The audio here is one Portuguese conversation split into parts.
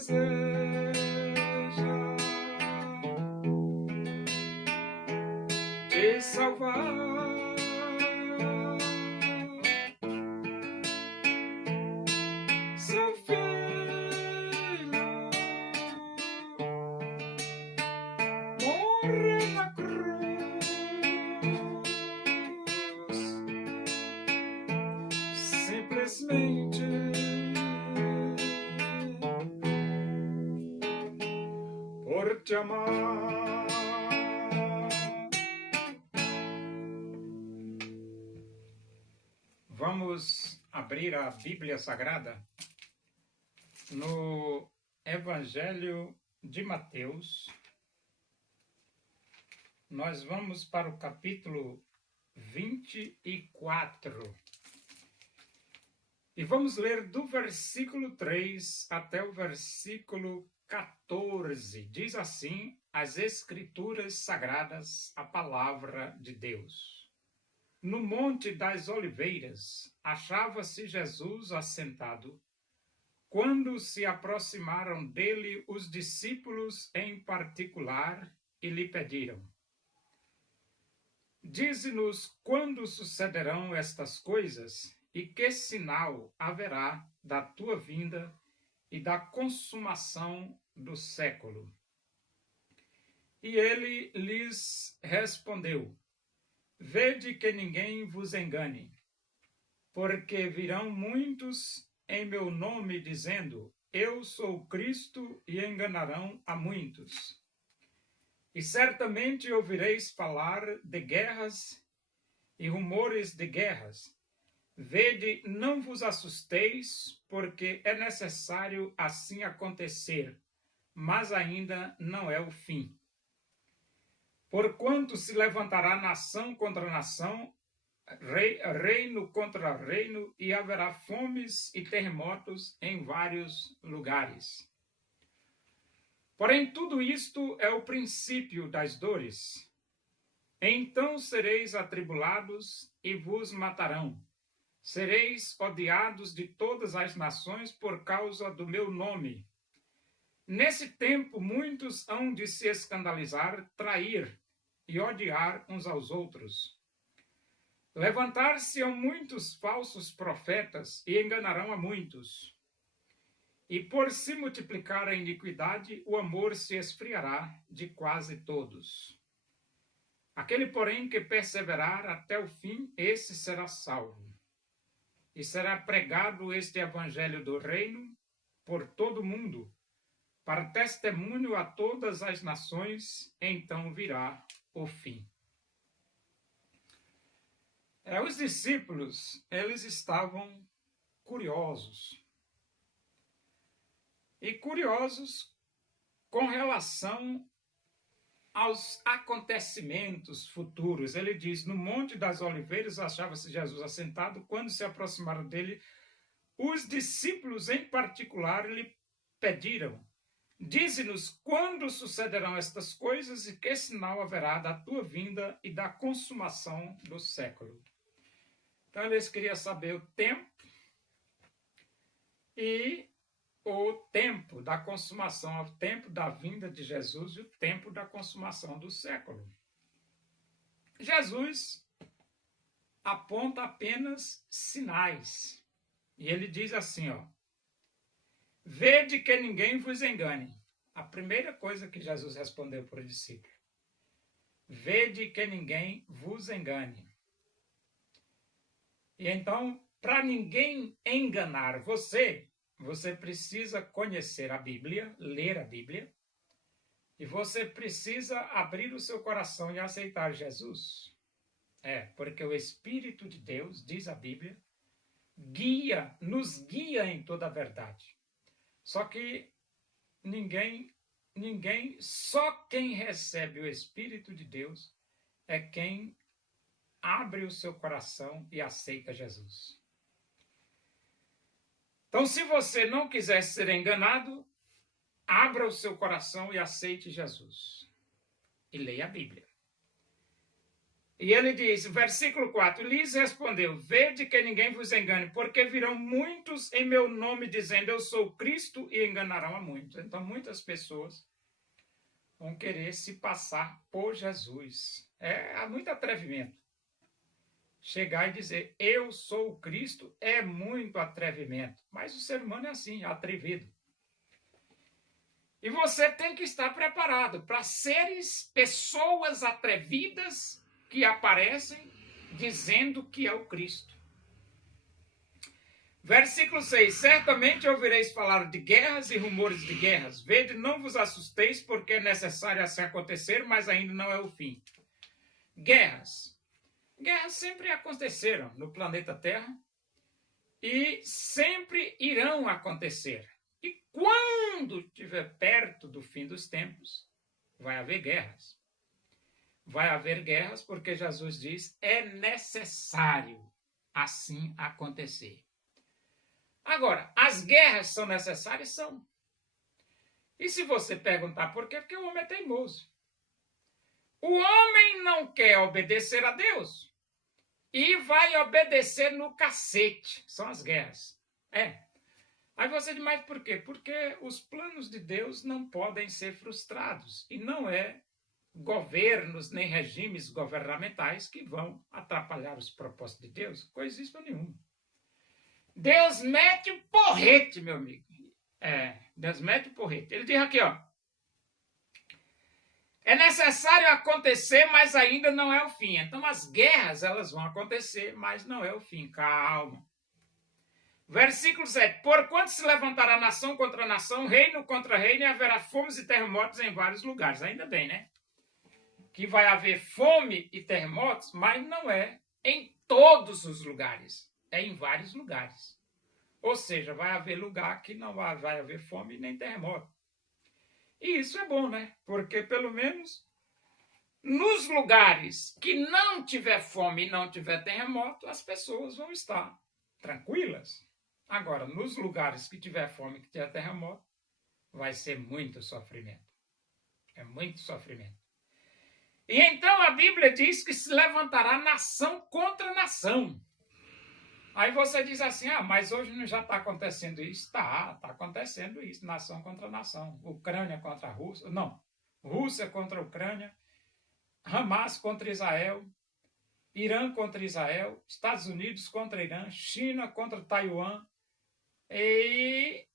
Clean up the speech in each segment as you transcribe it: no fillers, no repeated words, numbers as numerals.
deseja te salvar. Seu filho morre na cruz, simplesmente por te amar. Vamos abrir a Bíblia Sagrada no Evangelho de Mateus. Nós vamos para o capítulo 24. E vamos ler do versículo 3 até o versículo 14. Diz assim as Escrituras Sagradas, a palavra de Deus. No Monte das Oliveiras, achava-se Jesus assentado, quando se aproximaram dele os discípulos em particular e lhe pediram: dize-nos quando sucederão estas coisas e que sinal haverá da tua vinda e da consumação do século. E ele lhes respondeu: vede que ninguém vos engane, porque virão muitos em meu nome dizendo: eu sou Cristo, e enganarão a muitos. E certamente ouvireis falar de guerras e rumores de guerras. Vede, não vos assusteis, porque é necessário assim acontecer, mas ainda não é o fim. Porquanto se levantará nação contra nação, reino contra reino, e haverá fomes e terremotos em vários lugares. Porém, tudo isto é o princípio das dores. Então sereis atribulados e vos matarão. Sereis odiados de todas as nações por causa do meu nome. Nesse tempo, muitos hão de se escandalizar, trair e odiar uns aos outros. Levantar-se-ão muitos falsos profetas e enganarão a muitos. E por se multiplicar a iniquidade, o amor se esfriará de quase todos. Aquele, porém, que perseverar até o fim, esse será salvo. E será pregado este evangelho do reino por todo o mundo, para testemunho a todas as nações, então virá o fim. Os discípulos, eles estavam curiosos. E curiosos com relação aos acontecimentos futuros. Ele diz: no Monte das Oliveiras achava-se Jesus assentado, quando se aproximaram dele, os discípulos em particular lhe pediram: dize-nos quando sucederão estas coisas e que sinal haverá da tua vinda e da consumação do século. Então eles queriam saber o tempo e o tempo da consumação, o tempo da vinda de Jesus e o tempo da consumação do século. Jesus aponta apenas sinais. E ele diz assim, vede que ninguém vos engane. A primeira coisa que Jesus respondeu para o discípulo. Vede que ninguém vos engane. E então, para ninguém enganar você precisa conhecer a Bíblia, ler a Bíblia, e você precisa abrir o seu coração e aceitar Jesus. Porque o Espírito de Deus, diz a Bíblia, nos guia em toda a verdade. Só que só quem recebe o Espírito de Deus é quem abre o seu coração e aceita Jesus. Então, se você não quiser ser enganado, abra o seu coração e aceite Jesus. E leia a Bíblia. E ele diz, versículo 4, lhes respondeu, vede que ninguém vos engane, porque virão muitos em meu nome dizendo, eu sou Cristo, e enganarão a muitos. Então, muitas pessoas vão querer se passar por Jesus. Há muito atrevimento. Chegar e dizer, eu sou o Cristo, é muito atrevimento. Mas o ser humano é assim, atrevido. E você tem que estar preparado para seres, pessoas atrevidas que aparecem dizendo que é o Cristo. Versículo 6, certamente ouvireis falar de guerras e rumores de guerras. Vede, não vos assusteis, porque é necessário assim acontecer, mas ainda não é o fim. Guerras. Guerras sempre aconteceram no planeta Terra e sempre irão acontecer. E quando estiver perto do fim dos tempos, vai haver guerras. Vai haver guerras porque Jesus diz, é necessário assim acontecer. Agora, as guerras são necessárias? São. E se você perguntar por quê? Porque o homem é teimoso. O homem não quer obedecer a Deus e vai obedecer no cacete. São as guerras. Aí você diz, mas por quê? Porque os planos de Deus não podem ser frustrados. E não é governos nem regimes governamentais que vão atrapalhar os propósitos de Deus. Coisíssima nenhuma. Deus mete o porrete, meu amigo. Deus mete o porrete. Ele diz aqui, ó. É necessário acontecer, mas ainda não é o fim. Então, as guerras, elas vão acontecer, mas não é o fim. Calma. Versículo 7. Porquanto se levantará nação contra nação, reino contra reino, e haverá fomes e terremotos em vários lugares. Ainda bem, né? Que vai haver fome e terremotos, mas não é em todos os lugares. É em vários lugares. Ou seja, vai haver lugar que não vai haver fome nem terremoto. E isso é bom, né? Porque pelo menos nos lugares que não tiver fome e não tiver terremoto, as pessoas vão estar tranquilas. Agora, nos lugares que tiver fome e que tiver terremoto, vai ser muito sofrimento. É muito sofrimento. E então a Bíblia diz que se levantará nação contra nação. Aí você diz assim, mas hoje não já está acontecendo isso? Está acontecendo isso, nação contra nação. Ucrânia contra a Rússia, não, Rússia contra a Ucrânia, Hamas contra Israel, Irã contra Israel, Estados Unidos contra Irã, China contra Taiwan, e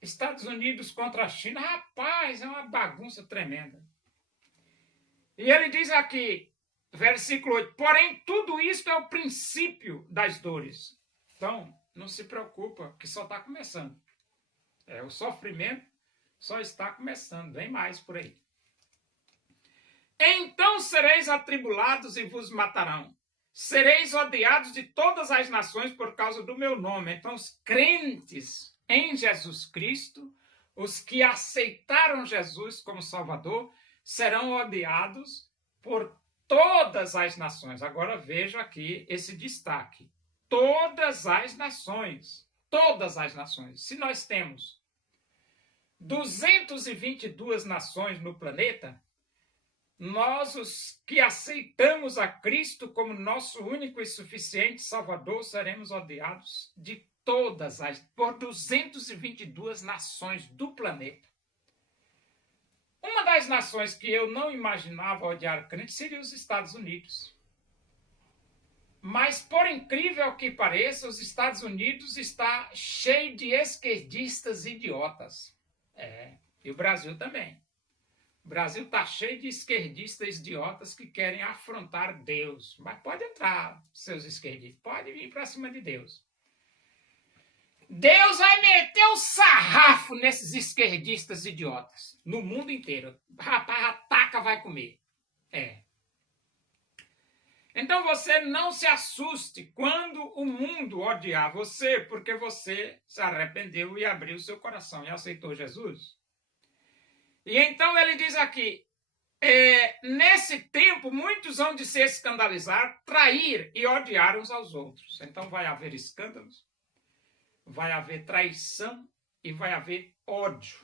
Estados Unidos contra a China. Rapaz, é uma bagunça tremenda. E ele diz aqui, versículo 8, porém, tudo isso é o princípio das dores. Então, não se preocupa, que só está começando. O sofrimento só está começando, vem mais por aí. Então sereis atribulados e vos matarão. Sereis odiados de todas as nações por causa do meu nome. Então, os crentes em Jesus Cristo, os que aceitaram Jesus como Salvador, serão odiados por todas as nações. Agora veja aqui esse destaque. Todas as nações. Todas as nações. Se nós temos 222 nações no planeta, nós, os que aceitamos a Cristo como nosso único e suficiente Salvador, seremos odiados de todas por 222 nações do planeta. Uma das nações que eu não imaginava odiar crente seria os Estados Unidos. Mas, por incrível que pareça, os Estados Unidos está cheio de esquerdistas idiotas. E o Brasil também. O Brasil está cheio de esquerdistas idiotas que querem afrontar Deus. Mas pode entrar, seus esquerdistas. Pode vir para cima de Deus. Deus vai meter o sarrafo nesses esquerdistas idiotas. No mundo inteiro. Rapaz, ataca, vai comer. Então você não se assuste quando o mundo odiar você, porque você se arrependeu e abriu seu coração e aceitou Jesus. E então ele diz aqui, nesse tempo muitos hão de se escandalizar, trair e odiar uns aos outros. Então vai haver escândalos, vai haver traição e vai haver ódio.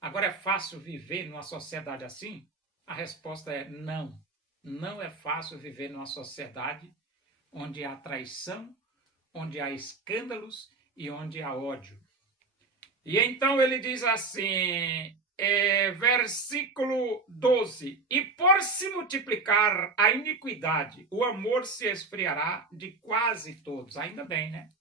Agora é fácil viver numa sociedade assim? A resposta é não. Não é fácil viver numa sociedade onde há traição, onde há escândalos e onde há ódio. E então ele diz assim, versículo 12: e por se multiplicar a iniquidade, o amor se esfriará de quase todos. Ainda bem, né?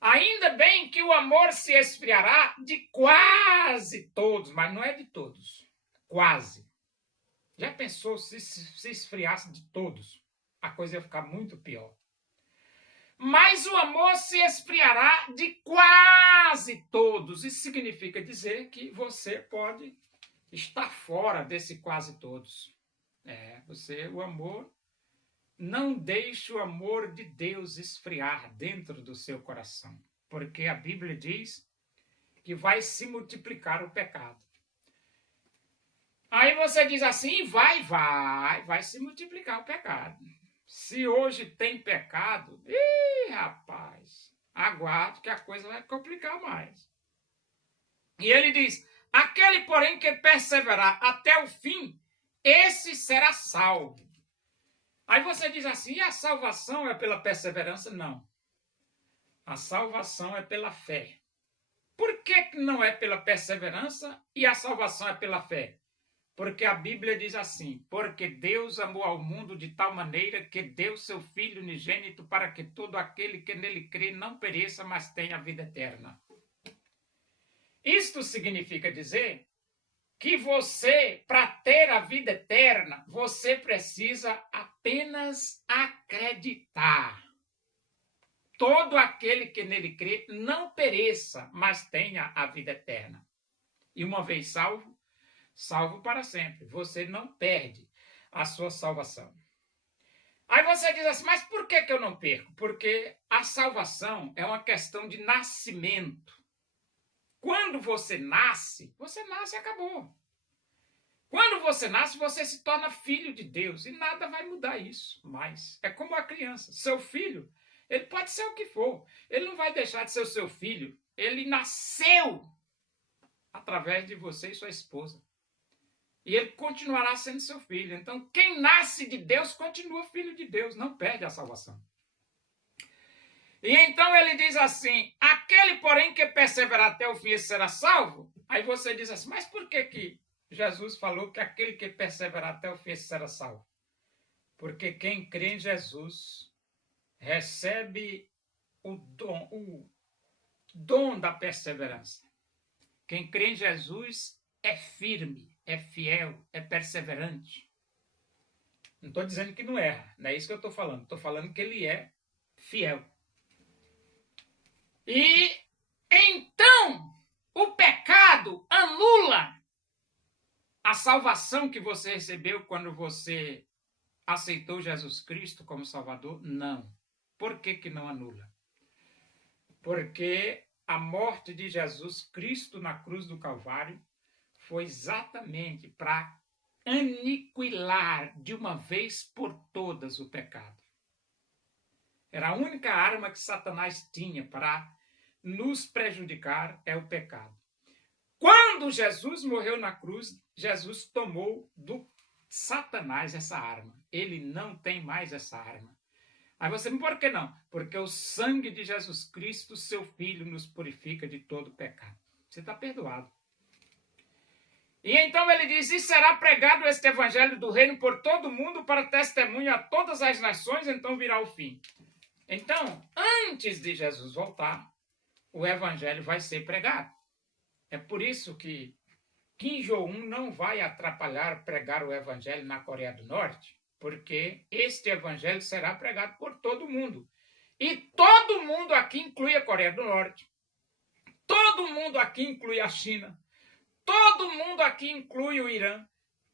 Ainda bem que o amor se esfriará de quase todos, mas não é de todos, quase. Já pensou se esfriasse de todos? A coisa ia ficar muito pior. Mas o amor se esfriará de quase todos. Isso significa dizer que você pode estar fora desse quase todos. O amor, não deixe o amor de Deus esfriar dentro do seu coração, porque a Bíblia diz que vai se multiplicar o pecado. Aí você diz assim, vai se multiplicar o pecado. Se hoje tem pecado, rapaz, aguarde que a coisa vai complicar mais. E ele diz, aquele, porém, que perseverar até o fim, esse será salvo. Aí você diz assim, e a salvação é pela perseverança? Não. A salvação é pela fé. Por que não é pela perseverança e a salvação é pela fé? Porque a Bíblia diz assim, porque Deus amou ao mundo de tal maneira que deu seu Filho unigênito para que todo aquele que nele crê não pereça, mas tenha a vida eterna. Isto significa dizer que você, para ter a vida eterna, você precisa apenas acreditar. Todo aquele que nele crê não pereça, mas tenha a vida eterna. E uma vez salvo, salvo para sempre. Você não perde a sua salvação. Aí você diz assim, mas por que eu não perco? Porque a salvação é uma questão de nascimento. Quando você nasce e acabou. Quando você nasce, você se torna filho de Deus e nada vai mudar isso mais. É como a criança. Seu filho, ele pode ser o que for. Ele não vai deixar de ser o seu filho. Ele nasceu através de você e sua esposa. E ele continuará sendo seu filho. Então, quem nasce de Deus continua filho de Deus, não perde a salvação. E então ele diz assim, aquele, porém, que perseverar até o fim, esse será salvo. Aí você diz assim, mas por que Jesus falou que aquele que perseverar até o fim, esse será salvo? Porque quem crê em Jesus recebe o dom da perseverança. Quem crê em Jesus é firme, é fiel, é perseverante. Não estou dizendo que não erra, não é isso que eu estou falando. Estou falando que ele é fiel. E então o pecado anula a salvação que você recebeu quando você aceitou Jesus Cristo como Salvador? Não. Por que não anula? Porque a morte de Jesus Cristo na cruz do Calvário foi exatamente para aniquilar de uma vez por todas o pecado. Era a única arma que Satanás tinha para nos prejudicar, é o pecado. Quando Jesus morreu na cruz, Jesus tomou do Satanás essa arma. Ele não tem mais essa arma. Aí você, por que não? Porque o sangue de Jesus Cristo, seu Filho, nos purifica de todo pecado. Você está perdoado. E então ele diz, e será pregado este evangelho do reino por todo mundo para testemunho a todas as nações, então virá o fim. Então, antes de Jesus voltar, o evangelho vai ser pregado. É por isso que Kim Jong-un não vai atrapalhar pregar o evangelho na Coreia do Norte, porque este evangelho será pregado por todo mundo. E todo mundo aqui inclui a Coreia do Norte. Todo mundo aqui inclui a China. Todo mundo aqui inclui o Irã.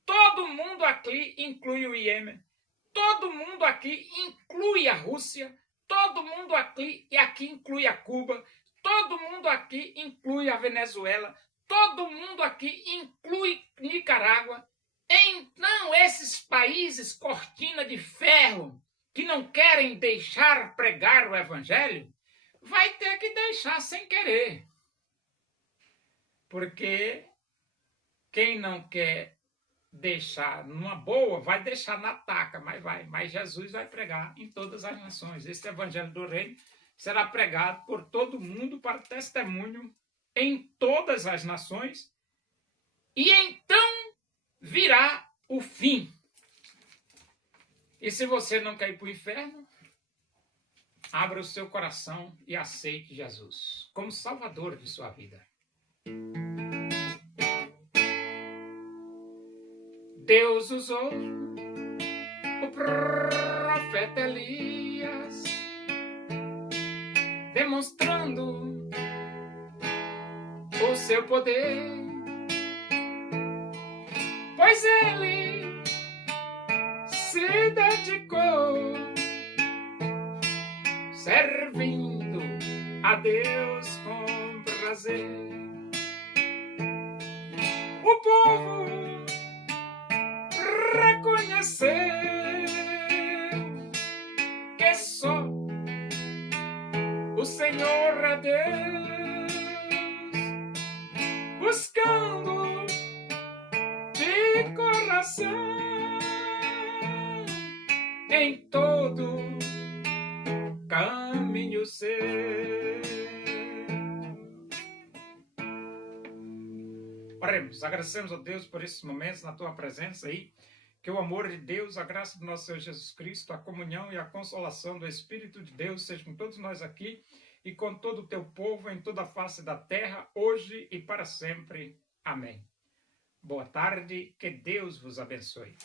Todo mundo aqui inclui o Iêmen. Todo mundo aqui inclui a Rússia. Todo mundo aqui inclui a Cuba. Todo mundo aqui inclui a Venezuela. Todo mundo aqui inclui Nicarágua. Então, esses países cortina de ferro que não querem deixar pregar o evangelho, vai ter que deixar sem querer. Porque quem não quer deixar numa boa, vai deixar na taca, mas Jesus vai pregar em todas as nações. Esse evangelho do reino será pregado por todo mundo para testemunho em todas as nações, e então virá o fim. E se você não quer ir para o inferno, abra o seu coração e aceite Jesus como Salvador de sua vida. Deus usou o profeta Elias, demonstrando o seu poder, pois ele se dedicou servindo a Deus com prazer. O povo reconheceu que só o Senhor é Deus, buscando de coração em todo caminho seu. Oremos, agradecemos a Deus por esses momentos na tua presença aí, que o amor de Deus, a graça do nosso Senhor Jesus Cristo, a comunhão e a consolação do Espírito de Deus seja com todos nós aqui e com todo o teu povo em toda a face da terra, hoje e para sempre. Amém. Boa tarde, que Deus vos abençoe.